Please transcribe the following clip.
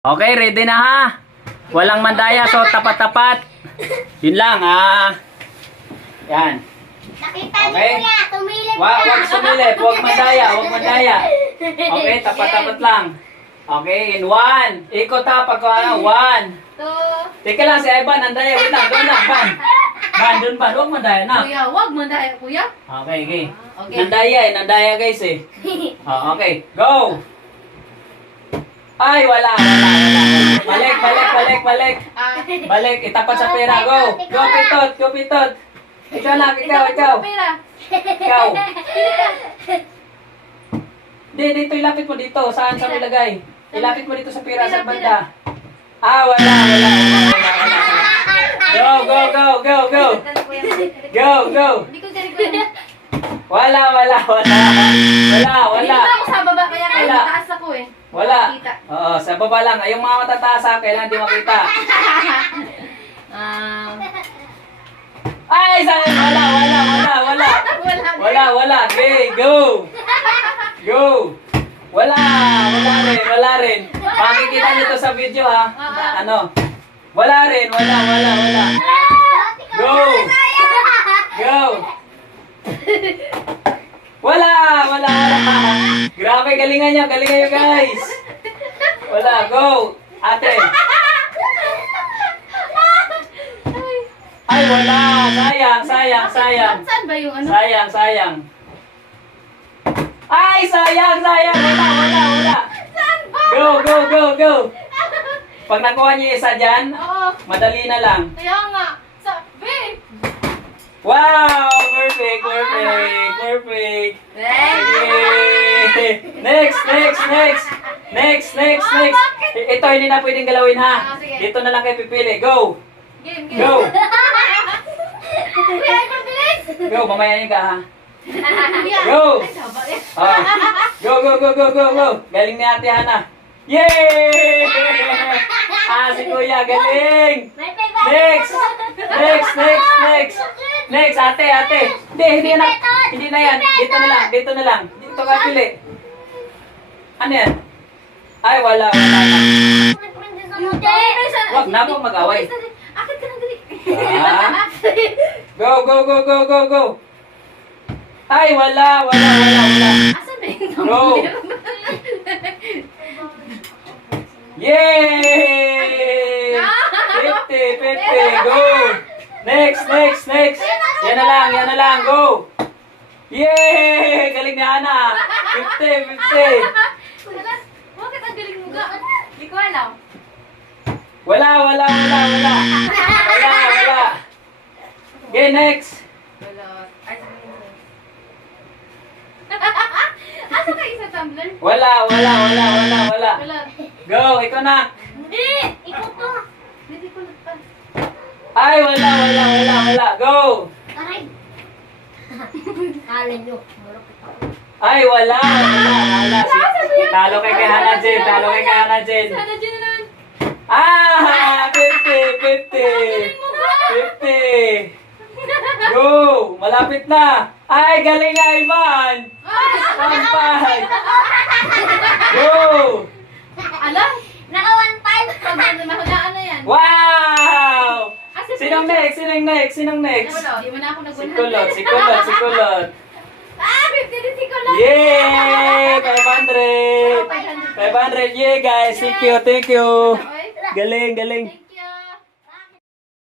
Okay, ready na ha? Walang mandaya, so tapat-tapat. Yun lang ha. Yan. Nakita Okay. niyo kuya, tumilip Wa ka. wag sumilip, wag mandaya, wag mandaya. Okay, tapat-tapat lang. Okay, in one. Ikot ha, pag ano, one. Two. Teka lang, si Ivan, andaya, wait lang, doon lang, ban. Ban, doon ban, huwag mandaya na. Kuya, wag mo dahil, kuya. Okay, okay. Okay. Nandaya eh, nandaya guys eh. Oh, okay, go! Ay, wala, wala, wala. Balik, balik, balik, balik. Ah, Balik, itapat sa pera, go! Go, pitot, go, pitot. Ikaw lang, ikaw, ikaw. Pera. Ikaw. Hindi, dito ilapit mo dito. Saan sa ilagay? Ilapit mo dito sa pira sa banda. Ah, wala, wala, wala, wala, wala. Go, go, go, go, go. Go, go. Hindi. Wala, wala, wala. Wala, wala. Dito ako sa baba, kaya kaya mataas ako eh. Wala. Oo, sa baba lang. Ay, Yung mga matataas ha, kailangan di makita. Um, Ay, sayang. Wala, wala, wala, wala. wala. Wala. Okay, go. Go. Wala, wala rin, wala rin. Makikita nyo to sa video ha. Ano? Wala rin, wala, wala, wala. Go. Go. Wala, wala, wala. Grabe, galingan nyo, galingan nyo guys. Wala, go. Ate. Ay, wala. Sayang, sayang, sayang. Saan ba yung ano? Sayang, sayang. Ay, sayang, sayang. Wala, wala, wala. Saan ba? Go, go, go, go. Pag nakuha niyo isa dyan, Oo. madali na lang. Kaya nga. Sa, babe. Wow! Perfect, perfect, perfect. Thank Yay! Next, next, next. Next, next, next. I- Ito, hindi na pwedeng galawin ha. Ah, sige. Dito na lang kayo pipili. Go! Game, game. Go! Kuya, ay mabilis. Go, mamayanin ka ha. Kuya. Go! Ay, eh. Ah. Go, go, go, go, go, go. Galing ni Ate Hana. Yay! Ah, si Kuya, galing! May Next! Next, next, next! Next, ate, ate! Hindi, hindi na. Hindi na yan. Dito na lang, dito na lang. Dito ka pili. Ano yan? Ay, wala, wala na. Wag na po mag-away. Akit ka na dali. Ah. Go, go, go, go, go, go! Ay, wala, wala, wala, wala. Asan ba yung tumbler? Yay! 50, 50, go! Next, next, next! Yan na lang, yan na lang, go! Yay! Galing ni Ana! 50, 50! Wala. Bakit ang galing mo ga? Hindi ko alam. Wala, wala, wala, wala! Wala, wala! Okay, next! Wala. Asa ka isa tumbler? Wala, wala, wala, wala, wala! Wala. Go, ikaw na! Hindi! Ikaw to! Hindi ko nagpa. Ay, wala, wala, wala, wala! Go! Aray! Kala nyo, malupit ako. Ay, wala, wala, wala! Si, talo kay kay Hana Jen, talo kay kay Hana Jen! Sana dyan na naman. Ah! 50! 50! 50! Go! Malapit na! Ay, galing nga, Ivan! Pampay! Go! Alam? Naka one time! Pag ano, mahulaan na yan. Wow! Asa Sinong next? Sinong next? Sinong next? Wala, di mo na ako nag Si Kulot, si Kulot, si Kulot. Ah, 50 din si Kulot. Yay! 500! 500, yay guys! Thank you, thank you! Galing, galing.